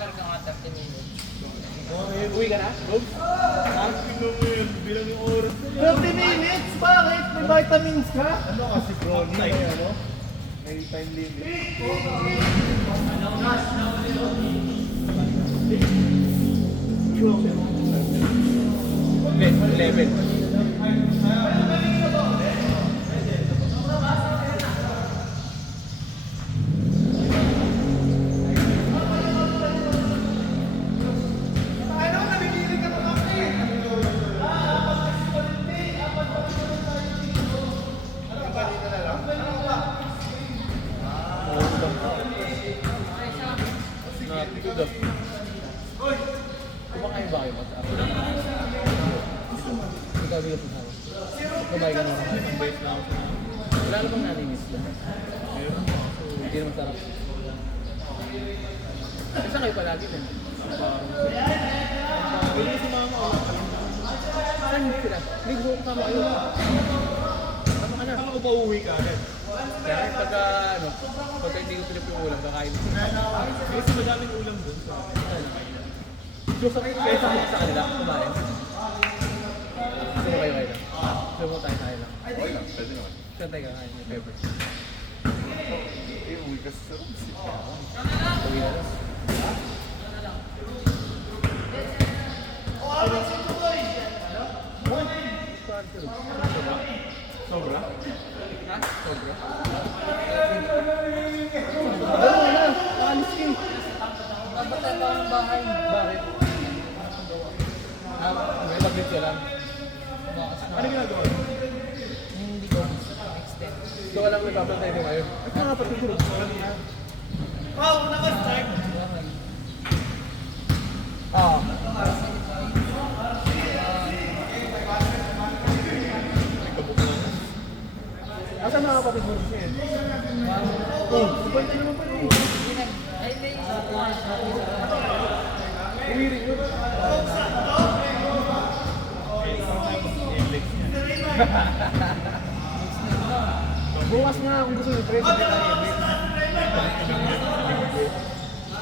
Karga nga 30 minutes. Uwi ka na? Go? Tingnan mo yun, bilang yung oras na yun. 30 minutes? Bakit? May vitamins ka? Ano kasi bro, may ano? May time limit. Level. Kumakain ba kayo sa ako? Ikaw bigat sa ako. Kumain ka naman kayo. Wala namang naninis lang. So, hindi naman sarap. Kasi kayo palagi din. Pwede si mama o Saan hindi sila? May buhok tama kayo. Tama ka na. Saan ako ba uwi ka agad? Kaya pagka hindi ko pinip yung ulam, kakain. Kasi madaming ulam dun sa Gusto kayo kaysa mo sa kanila, kumain. Gusto mo kayo lang. Gusto mo tayo lang. okay lang, pwede naman. Saan tayo kakain yung pepper? Uwi ka sa room. Uwi na lang. Sobra? Ha? Sobra. Ano na? Alis kayo. Dapat tayo pa ng bahay. Bakit? May mag-get ka lang. Bakas na. Ano ginagawa? Hindi ko extend. So alam may papatay mo kayo. At mga patutulog. Ah. Asan mga patutulog niya? Oh, balik naman pa rin. Ay, may Umiring yun. Bukas nga kung gusto nyo, pre, sabi tayo.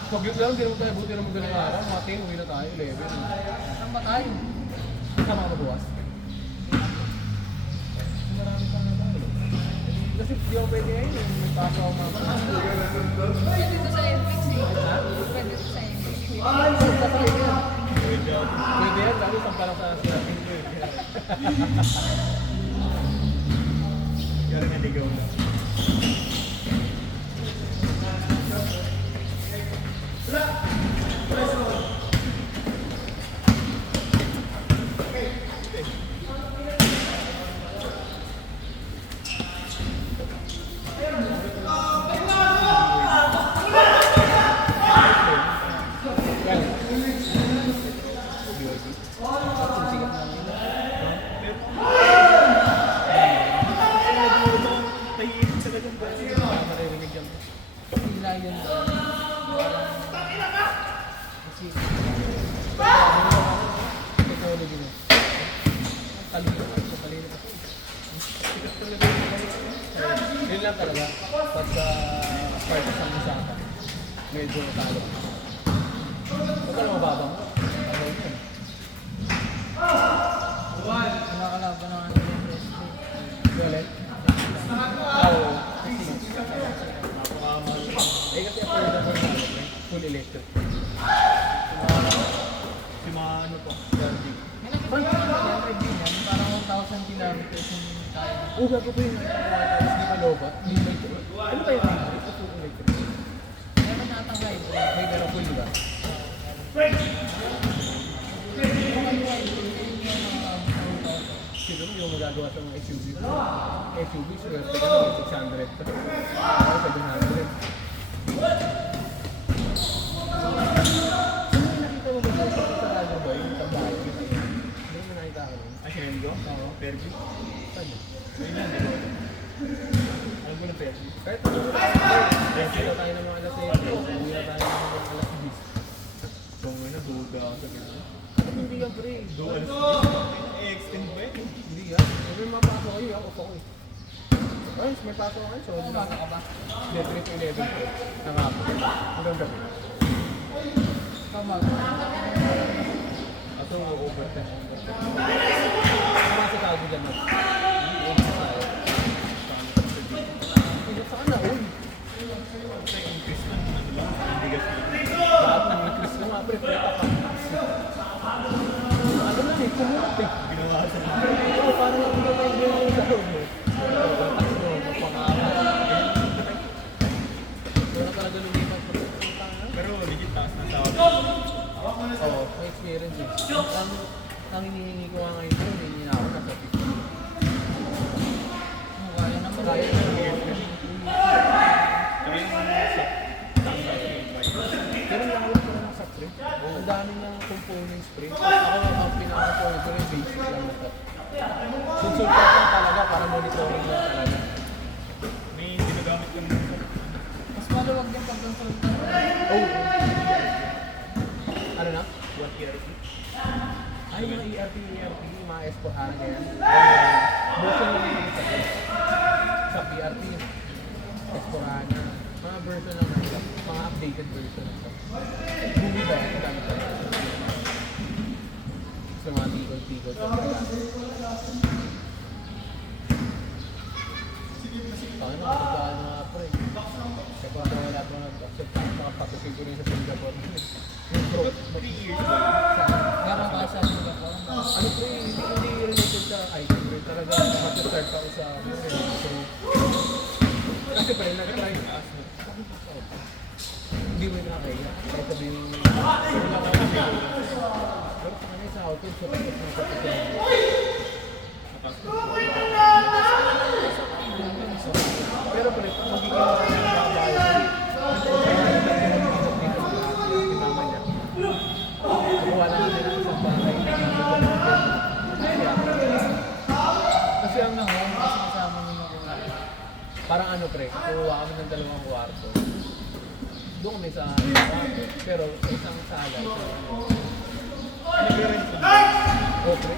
Pag-yut lang, hindi naman tayo buti naman ganang araw. Mga 10, uwi na tayo, 11. saan ba tayo? Sama ka ba bukas? Marami pa nga tayo. Kasi di ako pwede ngayon, may pasok ako mama. Pwede ko sa MPX eh. Pwede ko sa MPX eh. Sasakay ka. Pwede yan, lalo sa parang sa sinabi ko eh. Kaya naligaw na. Tahimik sa ganun ba? Maririnig yan. Sila yun. Kasi, technology mo. Talino kasi. Sikat talaga yung yun lang talaga. Pagka part sa usapan, medyo talo. Huwag ka na mababang. Nakakalaban ng ano yung wrestling. Ulit? Oo. Eh kasi affordable na ano, full electric. Si mga ano po? May nakita ko yung review niyan, parang 1,000 kilometers yung kaya. Gago po yun. Tapos di malobat. Ano ba yung electric? Ito full electric. Meron na atang guide. May gano'n full, di ba? Kung ano ay yung mga Siguro yung magagawa sa mga SUV. SUV, swerte ka naman 600 ka. Ako 700. Sino yung nakita mo ba sa radyo ba? Yung trabaho? Hindi mo nakita ka nun? Ay, Shengo? Oo. Fairview? Saan yun? Ayun lang, di ba? Alam ko na Fairview. Kahit ano mo na kita tayo ng mga alas 7. Uwi na tayo ng mga alas 10. Kung ano, duda ako sa ganun. At hindi yan pre. Dual extend ba yun? Hindi yan. May mapasok kayo, ako pa ko eh. Ay, may pasok kayo. So, Bata ka ba? Hindi, 3 to 11 po. Nangapon. Hanggang gabi. Kamag. Aso overtime. Mga sa tawag dyan mo. Saan na, uy? Increase lang. Ano lang? Bigas lang. Bago, increase na nga, pre. Ano lang eh, kumulot eh. Ginawa sa Oo, parang ako na may gano'n yung tao mo. Wala talaga lumipat. Pero legit taas ng tawag. Oo, may experience eh. Ang hinihingi ko nga ngayon, hinihingi na ako nasa 50. Kaya naman. Kaya na lang. Kaya yung sa Pero lawak ko na ng sakre. Ang dami ng components pre. Ako ang pinaka-core ko rin basic lang na to. Consultant lang talaga para monitoring lang talaga. may ginagamit kang Mas maluwag din pag consultant. Oh! Ano na? what ERP. Ay, mga ERP, mga S4HANA ganyan. Version lang yung isa. Sa PRP, S4HANA. Mga version lang nila. Mga updated version lang ito. Bumi ba yan? Ang dami ko. So, mga tigol-tigol. Ano, nakatagdaan na nga pre. Kasi kung wala pa nag-accept, makapatusin ko rin sa Singapore. Yung pro, 3 years lang. Meron ka sa Singapore. ano pre, hindi related sa item pre. Talaga, mag-start ako sa so, kasi pre, nag-try ka. Hindi mo nakakaya. Kahit sabihin mo, hindi lang ako pero sa kanay sa auto, so tapos na pero pre, magiging babae. Wala natin ang isang bagay. Kasi ang Ngayon kasi kasama mo yung mga parang ano pre, kuha kami ng 2 kwarto. Doon kami sa kwarto, pero sa isang sala. Nag-rent lang. O pre,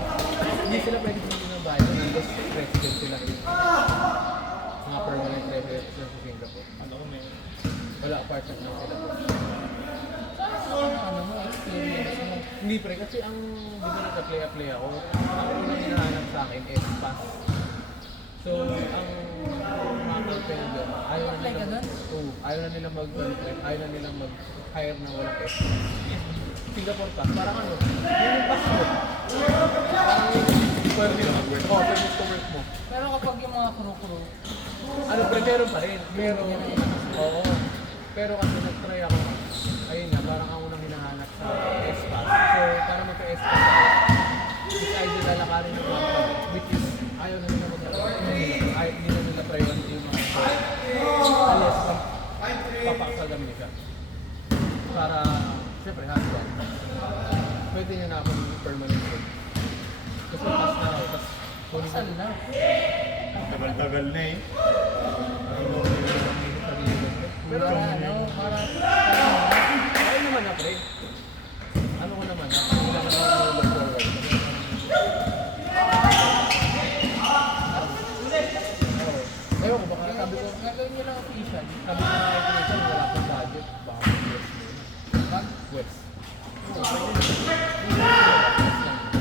hindi sila pwede kumili ng bahay kung nandos resident sila. Mga permanent residents sa Singapore. Ano ko may Wala, apartment lang sila. ano mo, experience mo. Hindi pre, kasi ang di ba nagka-play ako, ang unang hinahanap sa akin is pass. So, ang mga girlfriend doon, ayaw na Apply ka nilang, doon? ayaw na nilang mag-girlfriend, ayaw na nilang mag-hire na walang S. Singapore pass, parang ano, yun yung pass mo. Parang yung permit to work mo. Pero kapag yung mga crew-crew, Ano pre, meron pa rin. Meron. Oo. Pero kasi nag-try ako, ayun nga, parang ako nang hinahanap sa S-Pass. So, para magka-S-Pass ako, is either lalakarin yung mga which is, ayaw na nila ayaw hindi na nila priority yung mga unless papakasal kami nila. Para, siyempre, husband. Pwede nyo na ako ng permanent work. Kasi pass na ako, tapos kunin kasal na. tagal-tagal na eh. Pero Para ayun naman na pre. Ano ko naman na, hindi naman ako move forward. Ewan ko, baka sabi ko, gagawin nyo lang official. sabi ko na ako minsan, wala akong budget, baka mag-west muna. Pag West.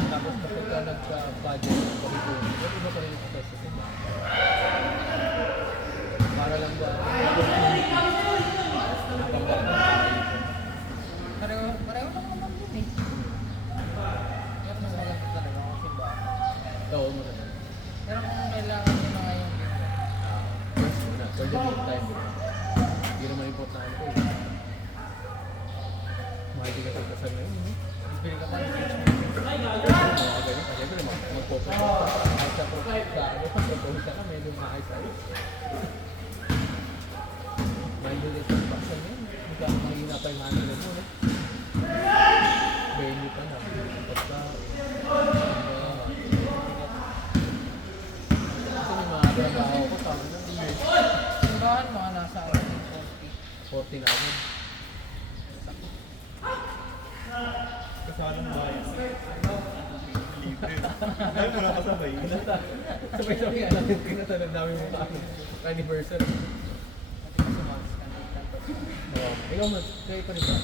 Tapos kapag ka nagka-budget, pag-ipon, iba pa rin yung access sa iba. Para lang ba, habang bata. pareho lang naman yun eh. Pero mas maganda talaga kasi ba? Oo, maganda. Pero kung kailangan nyo na ngayon, First muna, for the meantime. Hindi naman importante ko eh. Mahal din kasi kasal na yun. bibili ka pa ng Mga ganyan, kasi siyempre magpo-propose. Kahit sa propose ka, medyo maayos-ayos. Mahal din ito yung kasal na yun. Mahina pa yung manila mo. Venue pa na. Basta, kasi may mga trabaho ko, tama na. simbahan, mga nasa 40 na ako. Kasalang bayan. Libre. Dahil wala kasabay. Sabay-sabay alam yung kinatanan namin mo sa anniversary. Oo. Ikaw mas, kayo pa rin ba?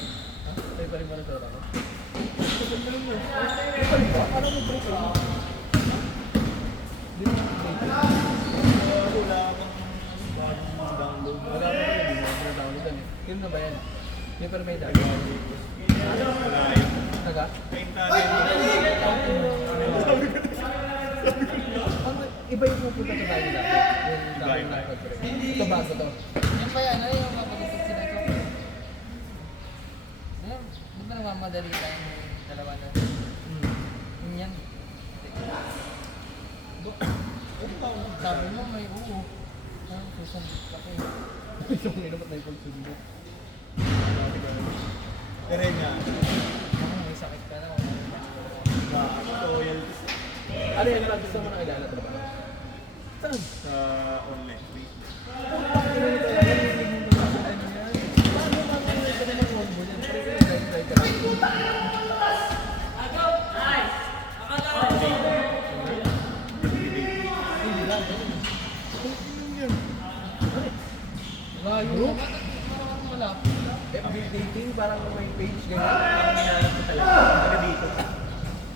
Tayo pa rin ba na sa ako? Tayo pa rin ba? Parang mag-break lang. Di ba mag-break? Wala kang bagong download. Wala pa rin, hindi mo downloadan eh. Yun na ba yan? Hindi pa rin may download. Wala yun. Taga? Iba yung pupunta sa tayo dati. Yung dami na pag-break. Ito bago to. Yan ba yan? Ano yung mapag-isip sila ito? Ano? Di ba namamadali tayong dalawa na? Yun yan. Sabi mo may oo. Susundot ka pa eh. Isang ino ba't na yung pagsundo? Pero yun nga. Ako may sakit ka na. Royalties Ano yan? Gusto mo nakilala talaga? Saan? sa online. Layo. Wala. FB dating, parang may page ganyan. Parang hinahanap ko talaga. Pero dito.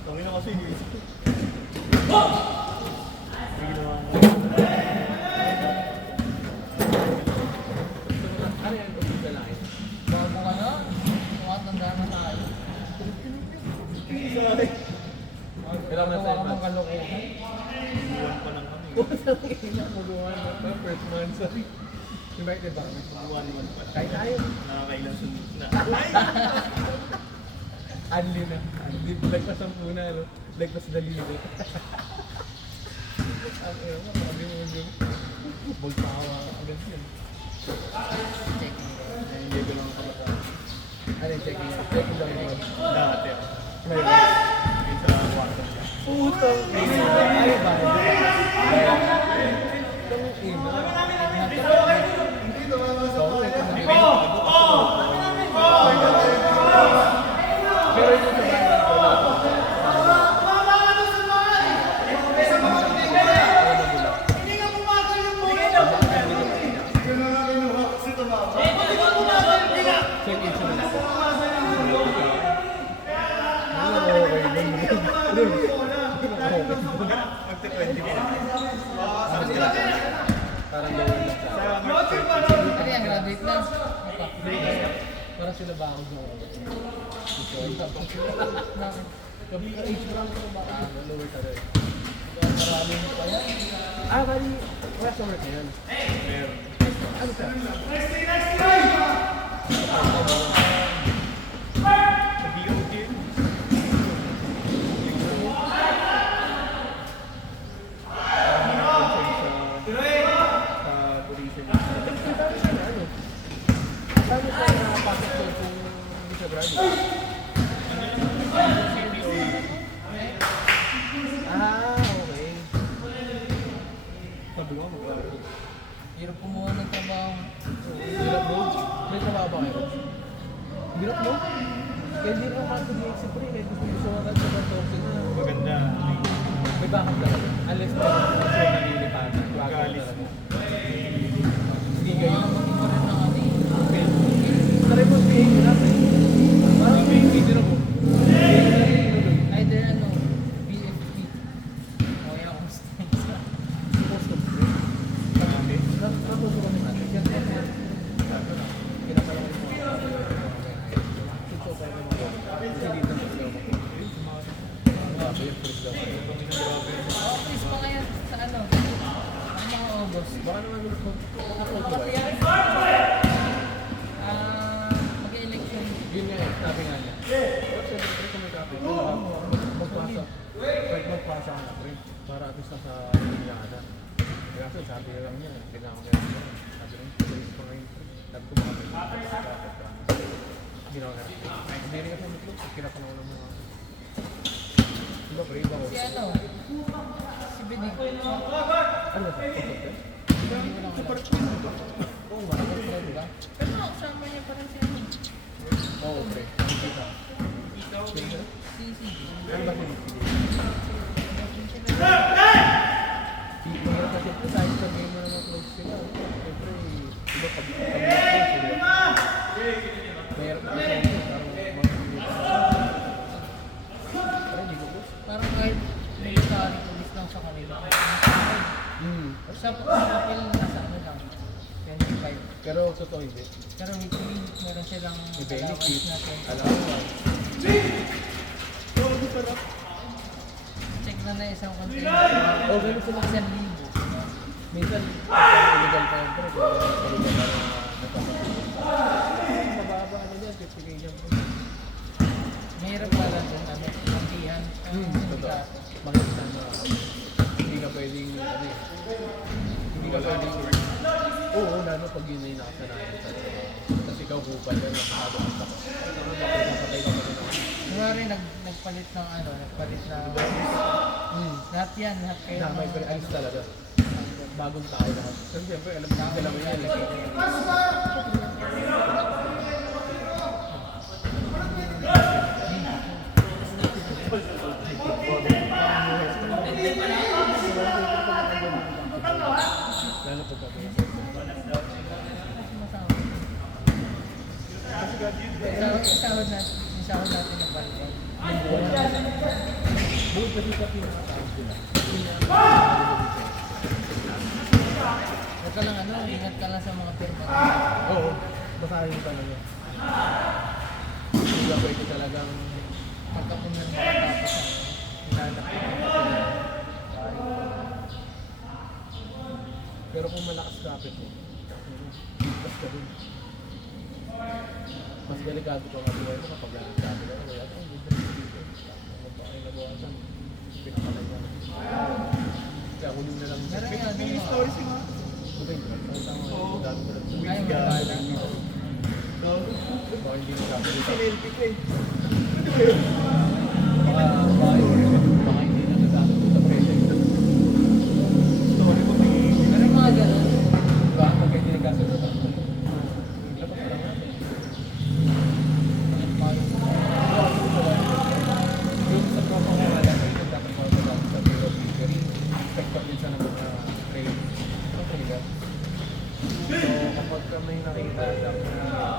Tangin na kasi yun. May ginawa ko. Ano yan? Kung lalaki? Bago ka na. Tumatanda na tayo. Sorry. Kailangan Gawa ka mang kalokohan. Iwan pa lang kami. Pusang ina mo gawa na first month. Sorry. Invited ba kami? Iwan pa. Kahit tayo. Nakakailang sunod na. Anli na. Lagpas ang puna, no? Lagpas dalili. Ang ina mo, sabi mo yun. Boltawa. Agad yun. Checking ko. Hindi ko lang kamata. Ano yung checking? Checking lang yun. Dati. May Yung sa kwarto niya. putang ina. Ay ba? Itong ina. Pero yung sa bayan ko, check in siya. Magte-20 minutes. Parang gawin lang sa Sa March 30. Ano yan? Graduate na. parang sila ba ako sa Bakit? age mo lang ko ba? Lower talaga. Maraming pa yan. Bali, wala sa work na yan. Meron. Ano ka? Sa BOT. Sa tourism. Paano ka napasok doon kung hindi siya graduate? Okay. Sabi ko, mag-aaral. Hirap kumuha ng trabaho. Hirap mo? May trabaho ba kayo? Hirap mo? Kaya hindi naman ako di exit rin eh. Gusto mo ka sa toxic na. Maganda. May backup lang. Unless may gusto na nilipatan. Mag-aalis mo. Hindi kayo. Iba rin na kami. Try mo sa mo na. Parang may video na mo. Either ano, BFP. O kaya kung stance. Napuso kami natin. Kaya kinakalangan mo. Ito tayo ng mga. Kasi dito mo sila mo. Grabe yung trip daw. Office pa ngayon sa ano? Ang mga August. Baka naman gusto ko ba? Mag-election. Yun nga eh, sabi nga niya. Siyempre kung may copy, magpasa. Kahit magpasa ka na, pre. Para at least nasa Liliana. Kasi sabi na lang niya, hindi na ako meron. Sabi lang, tuloy pa ngayon. Sabi ko baka may ginawa ka na. Hindi rin kasi mitlog, kinapangaw ng mga. Diba, pre, iba ko. Si ano? Si Benny. Ano ba? Hindi ko lang alam. Oo nga. Di ba? Pero kasama niya pa rin si ano. Oo, pre. Nakikita. Si CG. Ano ba siya? Mahirap kasi ito dahil sabihin mo na close sila. Siyempre, iba pag sila. Mahirap kasi parang Sa papel, nasa ano lang, 25. Pero totoo hindi. Pero weekly, meron silang May allowance benefit. na 20. Alam mo ba? Check na isang container. Oh, ganun sila. 1,000. Minsan, illegal pa yung pre. Kung illegal na nagpapatuloy. Mababa ano dyan, 50k dyan. Mahirap pala dyan, ano, kantihan. Totoo. Makikita na hindi ka pwedeng, ano eh, hindi ka pwedeng, oo, lalo pag yun na yung nakasanayan sa tapos ikaw hupal yan, nakakado ang tako. Nakapatay ka pa rin ako. Kunwari, nagpalit ng ano, nagpalit ng... Lahat yan, lahat kayo. Na, may alis talaga. Bagong tao lahat. Kasi siyempre, alam mo, alam mo yan. Lalo pag kapag Isahod natin yung balikan. buong kasi sa pinakatawag sila. Huwag ka lang ano, ingat ka lang sa mga pirma. Oo, basahin mo talaga. Hindi ka pwede talagang Pagka pumirma ka tapos ano, hinanap ko yung papel. pero kung malakas kapit mo, bigkas ka dun. Mas delikado pa nga buhay mo kapag malakas kapit ka. Kaya ito, hindi ka dito. Ano ba kayo nabawasan? Pinakalan niya. Kaya kunin na lang. Meron nga, May ano, stories yung mga. Ito yung drug. Ang tama Oo. yung dami ko lang. Ay, mabala. Baka hindi na kapit. Sinelfie ko eh. Baka hindi na nagkakaroon sa present. Story ko may... Meron mga ganun. Diba? Pag hindi nagkakaroon sa present. Labas pa lang natin. Yung sa propangalan, ay nagtatrabaho sa lang sa Bureau of Fishery. Inspector din sa mga trade. Ang trailer. So, kapag ka may nakita lang na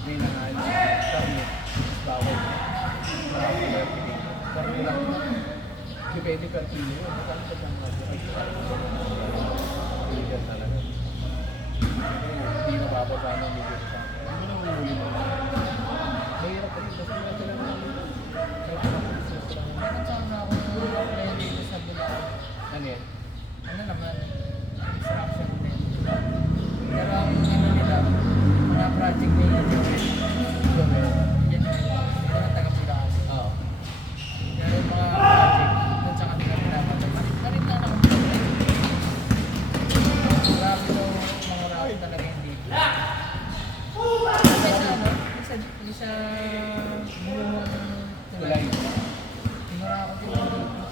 may nahali, target, bawal. Marami na yung target lang. Depende per kilo yun. Saan ka siyang illegal talaga. Hindi mabababa ng medium sa akin. Hindi mo na mahuli mo. Mahirap rin. Basta nga sila na may pinapasis lang. Nakasama na ako ng friend dito sa Bulacan. Ano yan? Ano naman, construction din. Pero ang ano nila, mga project nila, So, meron. yan, hindi na taga Bulacan. Oo. Pero yung mga project, dun sa kanila pinapalit. Palit lang ako ng project. Grabe daw, mga raw talaga yung dito. Kasi sa ano, isa buong Tulay. Tingnan ako din yung dito.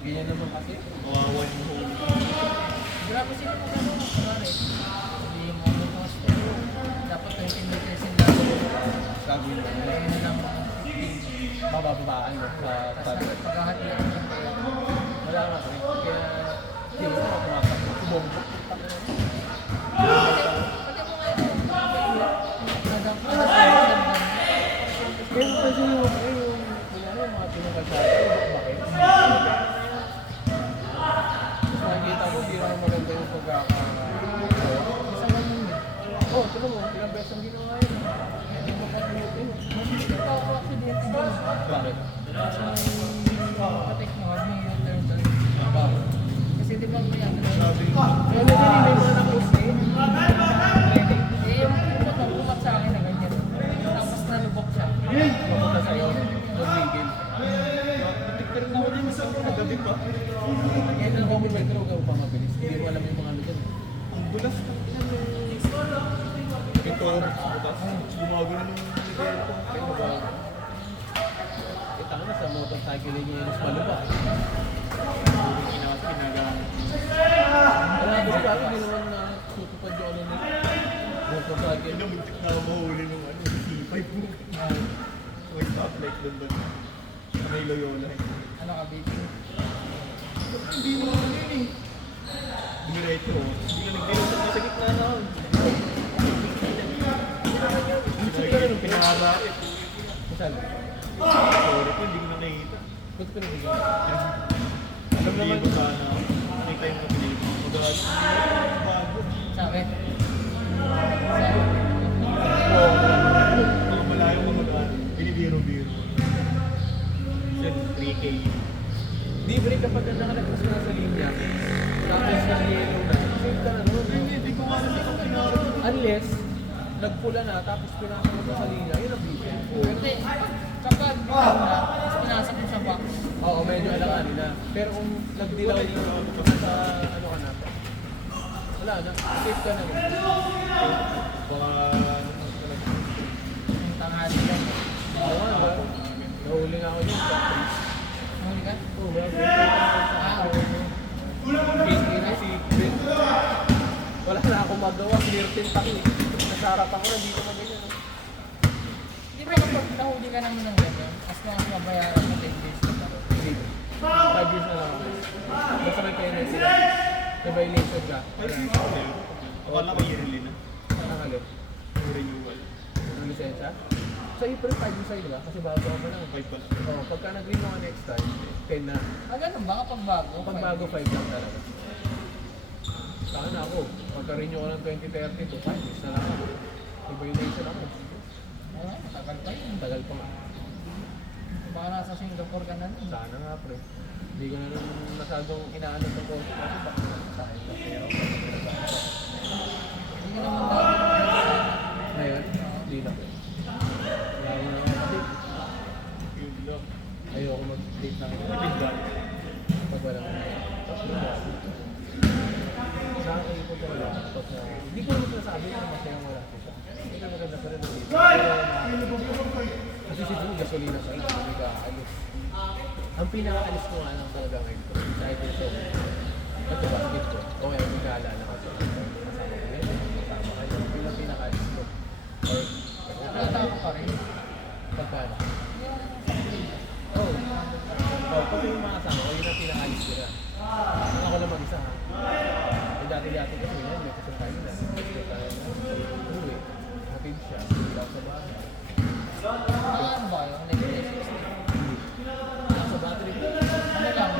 Ganyan naman kasi. Kawawan yung home. Grabe sila kung ano, kunwari. Hindi yung mga cost, pero dapat 20 meters yung lalo. Gagawin mo. Kaya na lang 15. Mabababaan mo sa Tapos target. paghahatian ko yung pera. Wala nga rin. Kaya, hindi mo na tumatakbo. Bumbo. Pati mo nga ito, nagdang Pero kasi yung, kunyari, yung mga pinagkasada, bakit? Nakikita ko, di naman maganda yung Isa lang yun eh. oh, tignan mo, ilang beses ang ginawa yun. Hindi mo patuloy. Ito ako aksidente doon. Bakit? Kasi may patek mo, may U-turn doon. Bakit? Kasi di ba may ano doon? Sabi ko. Kaya na din, may mga na-post eh. Eh, yung motor, bumat sa akin na ganyan. Tapos nalubok siya. Mapunta sa'yo, mag-legal. Pero naman yung sa gabi pa. Kaya nang gawin may droga upang mabilis. Hindi mo alam yung mga ano dyan. Ang dulas ka. Ito, butas. Gumagano ng level ko. Kaya ba? Kita na sa motorcycle niya yung maluba. Pinagamit. Wala ba siya? Hindi naman na tutupad yung ano ni motorcycle. Ano, muntik na ako mahuli nung ano, C5 mo. May stoplight doon doon. Sa may Loyola eh. Ano ka, baby? Hindi mo ano yun eh. Dumiretso. Hindi ka nagdiretso ka sa gitna na ako. Hindi ka rin pinahabarit. Masal? Sorry ko, hindi ko na nakikita. Ba't pinabigyan? Alam naman ko sana. May time na pinili ko. Mag-aaral. Bago. Sabi. Oo. Kung malayo ko mag-aaral. Binibiro-biro. Then 3K. Libre kapag nakalagpas ka na sa linya. Tapos na yellow na. Save ka na nun. Hindi ko kasi kung pinaro. Unless, nagpula na, tapos pinasa mo sa linya, yun ang bitin. Hindi. Kapag binaw na, tapos pinasok mo sa box. Oo, medyo alanganin na. Pero kung nagdilaw na sa ano ka na, wala na, safe ka na rin. Baka Yung tanghali lang. Oo nga, ba? Nahuli nga ako yun sa trees. Huli ka? Oo, ba? Busy na si Ben. Wala na akong magawa, clear tint ako eh. Nasarap ako, nandito mo ganyan. Di ba kapag nahuli ka naman ng gano'n, as long as mabayaran mo 10 days ka pa. Hindi. 5 years na lang ako. Basta may penalty sila. May violation ka. ay sino ko sa'yo. Akala ko yearly na. Nakalit. Yung renewal. Ang lisensya. Sa April 5 yung sa'yo, diba? Kasi bago ka pa lang. 5 pala. Oo, pagka nag-renew ka next time, 10 na. Ganun ba kapag bago? Pag bago, 5 lang talaga. Saka na ako, pagka-renew ko ng 2032, 5 years na lang ako. May violation ako. Oo, matagal pa yun. Ang tagal pa nga. Baka nasa Singapore ka na nun. Sana nga, pre. Hindi ko na rin masyadong inaano sa course kasi baka sa akin na pero Hindi ka naman dati. ngayon, hindi na. Wala mo na ako Yun lang. ayoko mag-date na ngayon. Tipid ba? Pag walang sa akin ko talaga pag hindi ko naman sinasabi na masayang wala siya. Ito maganda pa rin dito. Kasi siguro gasolina sa ito, hindi ka alis. Ang pinaka-alis ko nga lang talaga ngayon ko, kahit ito, ito basket ko, o kaya may kaalala ka sa kasama ko yan, kasama kayo, yun ang pinaka-alis ko. Or, Nakatako pa rin. pagkano? Yung Oo. Oh, pag yung mga kasama ko, yun ang pinaka-alis ko na. Ako lang mag-isa ha. Eh, dati-dati kasi yan, may kasama na. Kasi tayo na, uwi, hatid siya, hindi ako sa bahay. ano ba yun? Like 360. Nasa battery ko. Ano lang?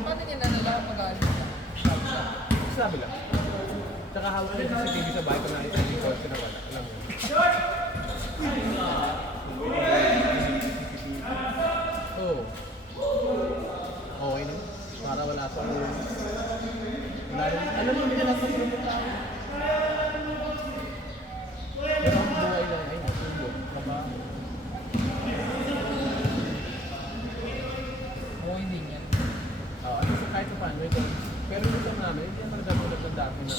Paano niya nalalaman pag-aalis ka? Sabi siya. Sabi lang. Tsaka hawak na yung CCTV sa bahay kung nakita yung call na wala. Alam mo. Oo. Okay na. Para wala pa ako. Wala rin. Alam mo, hindi na sa grupo tao. Pero ang buhay lang ay nasubo. Trabaho. Oo, hindi niya. At least kahit pa paano, ito. Pero yung isang namin, hindi naman nagkatulad ng dati na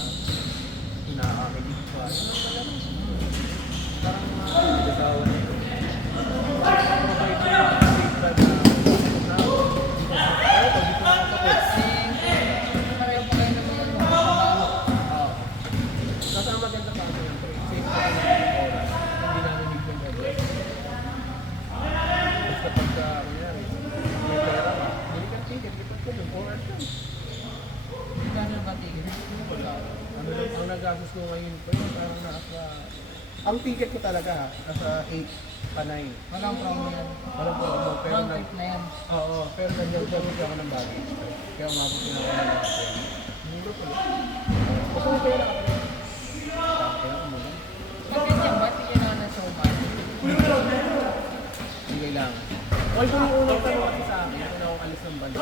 kinakakilig pa. Yun ang talaga. Parang mga nagasawa na ito. Parang mabait na yung safe drive na pero pag dito nakatapos. Pareho pa kayo naman yung Oo. Nasa ang maganda pa ako yung safe pa rin ang oras. Hindi namin higpin na address. Basta pagka, kunyari, may pera ka, bili kang ticket, lipat ko dun, 4 hours lang. Gano'n ba tigil? Ang nagastos ko ngayon pa yun, parang nasa... Ang ticket ko talaga, nasa 8 pa 9. Walang promo yan. Walang promo, pero Round trip na yan. Oo, pero nag-jog ako ng baggage. Kaya umabot din ako ng mga mura ko. Basta may pera ka pa rin. Kaya umula. Pag ganyan ba, tigil na ng show ba? Hindi kailangan. Although yung unang tanong kasi sa akin, kung ako alis ng bansa.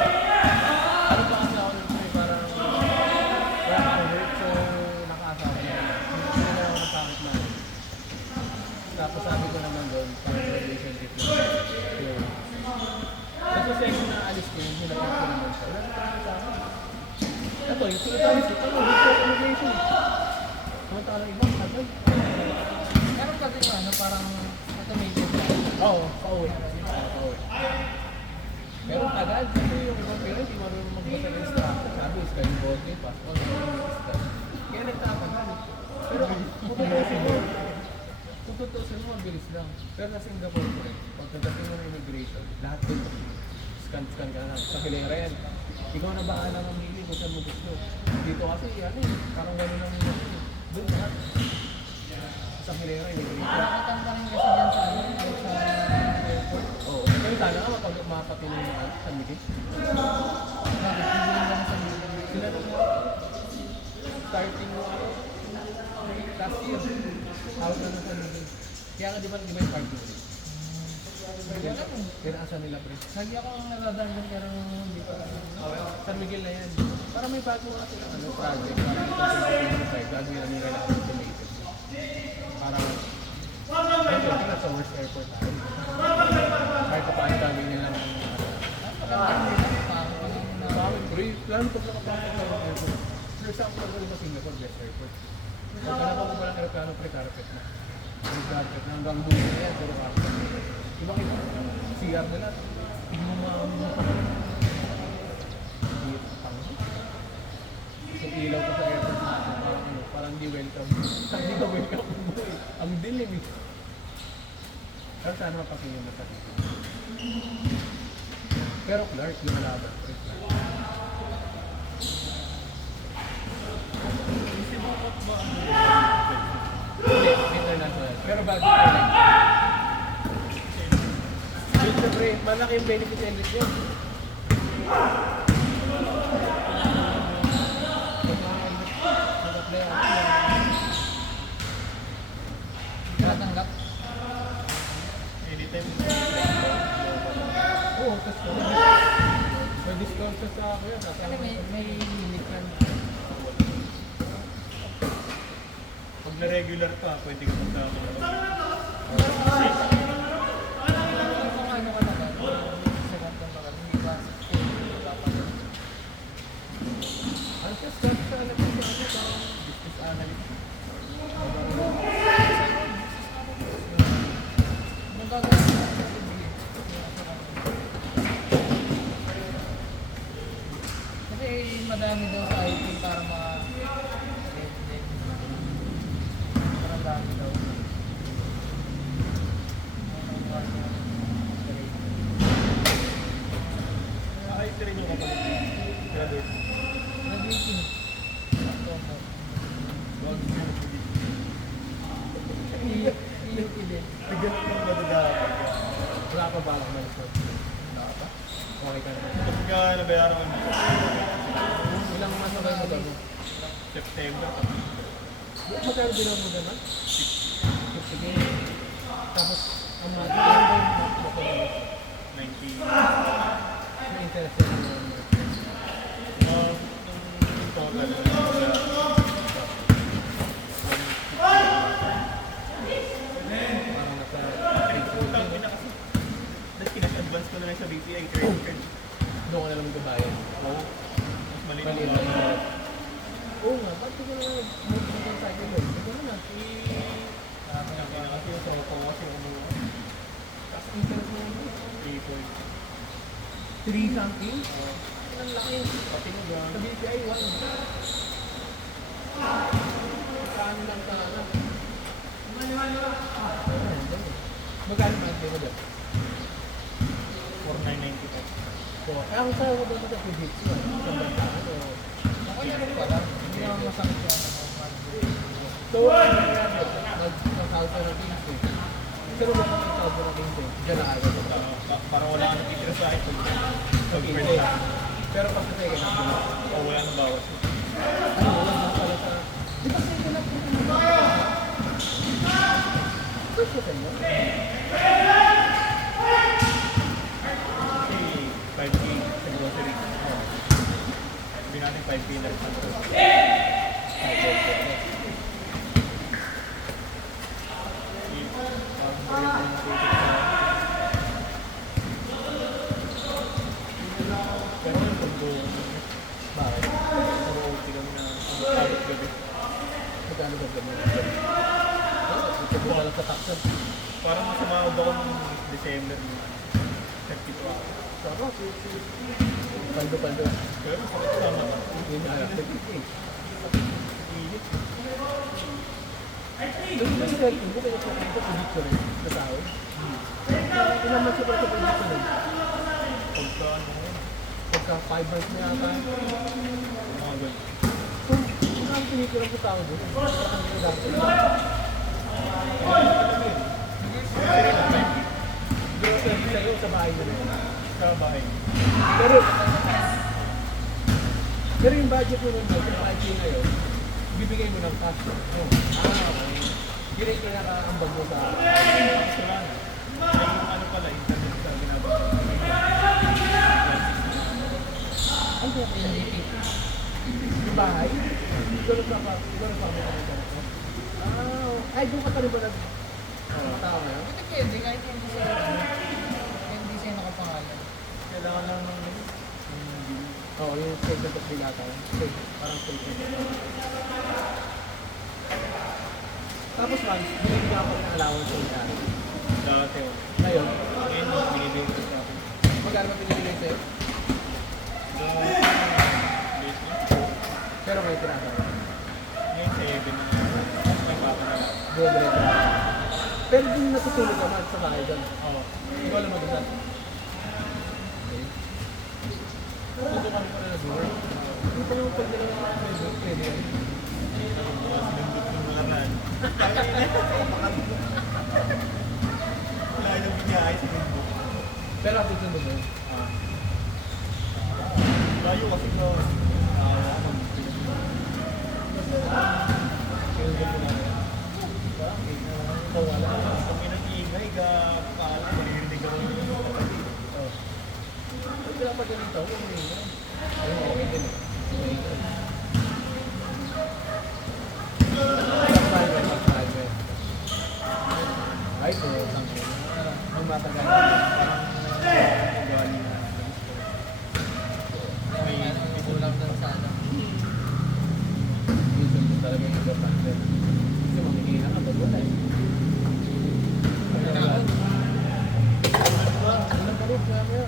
Ano pa kasi ako nito eh, parang wala akong work, so naka-asawa na. Hindi na ako nakakit na. Tapos sabi ko naman doon, parang relationship na. Yun. Tapos second na alis ko, yung hinapit ko naman siya. Wala na parang sa akin. Ito, yung sinatalis ko, ito, dito ako immigration. Samantala ibang sabay. Meron pa din ano, parang automated na. Oo, pauwi. Pauwi. Pero tagal, kasi yung ibang parent, hindi marunong magbasa ng instruction. Sabi, scan yung bote, pass on, scan. Kaya nagtatagal. Pero kung tutusin mo, mabilis lang. Pero sa Singapore ko rin, pagkadating mo ng immigration, lahat doon, scan ka na. Sa Hilera yan. Ikaw na bahala mamili kung saan mo gusto. Dito kasi, ano eh, parang gano'n lang yung doon lahat. Sa Hilera, immigration. Nakakatan pa rin kasi dyan sa ano, kahit sa airport. Oo. Pero sana nga mapatuloy mo sa Miguel. Bakit? Hindi rin ba sa Sila nung mga Kaya nga di ba yung parking? Pinaasan nila pre. Lagi ako ang nadadanggan pero hindi ko alam. San Miguel na yan. Para may bago nga sila project. Para ito sa gagawin na nila na automated. Para hindi na sa worst airport tayo. Kahit pa paano gagawin nila ng sa amin, pre, lalo pag nakapasok sa airport. For example, sa Singapore, best airport. Pag nakakuha mo lang aeroplano, pre, carpet na. May carpet na hanggang buhay na yan, puro carpet. Ibang-iba, CR nila, igmumamam mo pa. So, ilaw ko sa airport natin, parang ano, parang di welcome. Hindi ka welcome mo eh. Ang dilim eh. Pero sana mapakinggan na sa dito. Pero Clark, lumalaban. Hindi, international. Pero bago Airlines. Yun siyempre, malaki yung benefit and risk yun. Tinatanggap. Anytime. Oo, tapos may discount siya sa ako yan. Kasi may limit yan. Pag na-regular ka, pwede ka magkakaroon. Kung ano ka naman, second lang ka, hindi ba dapat. Ang discount sa alam ko siya ano, parang business analyst. Anong gagawin mo? Kasi madami daw sa IT para parang dami daw. Kahit rin yung kapalit. Graduate. Graduating. Wag mo yung Iyak din. Ganun yung madadapag. Wala pa ba ako malusot? Wala pa? Okay ka naman. Pag ka nabayaran ko ng Ilang months na ba yung magano? September, Magkano din ang magano? Sige. Tapos, ang mga din 90. may interest na Total. parang nasa Dahil kinas-advance ko na lang sa BPI credit card. doon ka na lang magbabayad. Oo. Mas maliit Maliit ang na bawas. Oo nga, ba't di ko na motorcycle yun? Di ko na. Kasi yung soko kasi umuha. Tapos interest mo yun. 3 something? Ang laki. Pati mo ba? Sa BPI, 1. Saan lang ka na? Magkano monthly mo dyan? 4,995. So, ang sa'yo mo ba sa Fujitsu? Sa bantaan o? Okay naman pala. Hindi naman masakit yung So, mag-consult ka ng things eh. Pero ba mag-consult ka ng things eh? Diyan na agad ito. Para wala kang nakikita sa akin. Pag Okay, first time. pero pag sa second hand, O wala nang bawas. ano, wala na pala sa... Di ba second hand yung ano? First ka sa'yo? Kasi 5K sa grocery. Sabi natin 5K na rin sa grocery. Pero yung pag-go, Bakit? puro OT kami na ang sabit gabi. Magkano ba ganun? Ito ko lang sa taxan. Parang sumahod ako ng December ng 32 hours. Sarap. Paldo-paldo. Pero sakit sa mata. Hindi na alam. Init. Init. Yung may cellphone ko, kaya sa Fujitsu rin. Sa tao. Ilan man siya pa sa Fujitsu rin? Pagka ano ko, Pagka 5 months na yata. mga ganun. Kung ang pinikulang sa tao doon, parang hindi dapat. Hindi ko service sa'yo sa bahay mo rin. Sa bahay. Pero yung budget mo nun, sa 5K ngayon, bibigay mo ng cash. Oh. Okay. Yun yung pinaka-ambag mo sa... Gusto lang. Yung ano pala, internet sa ginagawa. Ano ba yung NDP. yung bahay? Ikaw na pa mo kami ganito? Ay, doon ka pa rin ba tao ngayon? Buti pwede kahit hindi sa'yo. Hindi sa'yo nakapangalan. Kailangan lang ng Oo, yung statement of bilata. Parang statement. Tapos man, binibigyan ako ng allowance sa isa. dati. Ngayon, Ngayon, binibigay ko sa akin. magkano ba pinibigay sa'yo? Pero may tinatawag. Ngayon, 7 na. May papa na lang. Diretso. Pero din natutulog naman sa bahay doon. Oo. Ikaw lang mag-isa. Okay. Tuto kami pa na nag-work. Hindi pa naman pag dalawa pwede yan. Nandot ng mga ran. Wala nang biniyay sa mundo. Pero ako sundo mo yun. Layo kasi ko. Ikaw wala. Kung may nag-iingay ka, paalam, maririnig ako yung kapatid. Oh. Pag pinapaganito, yung may yun. Ayun, okay din. Ay, so, ang matagal. Ugali na gusto. May Kulang lang sana. Minsan mo talaga yung importante. Kasi mamigila ka, pag wala eh. Ano pa rin, sabi mo?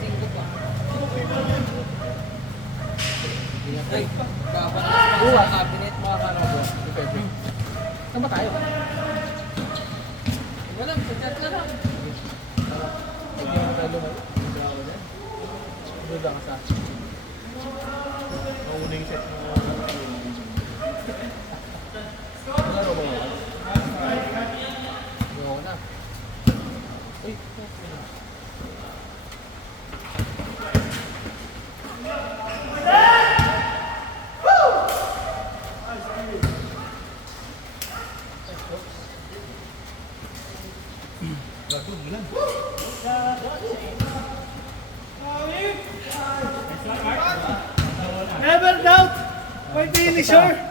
Singko pa. Ay, baba na sa cabinet mga kanobo. Depende. Saan ba tayo? Wala, chat na lang. Hindi mo tayo lumayo. Hindi ako dyan. Duda ka sa akin. mauna yung set mo. Laro ba ako? Ayoko na. Uy, Bagod mo lang. Never doubt my finisher.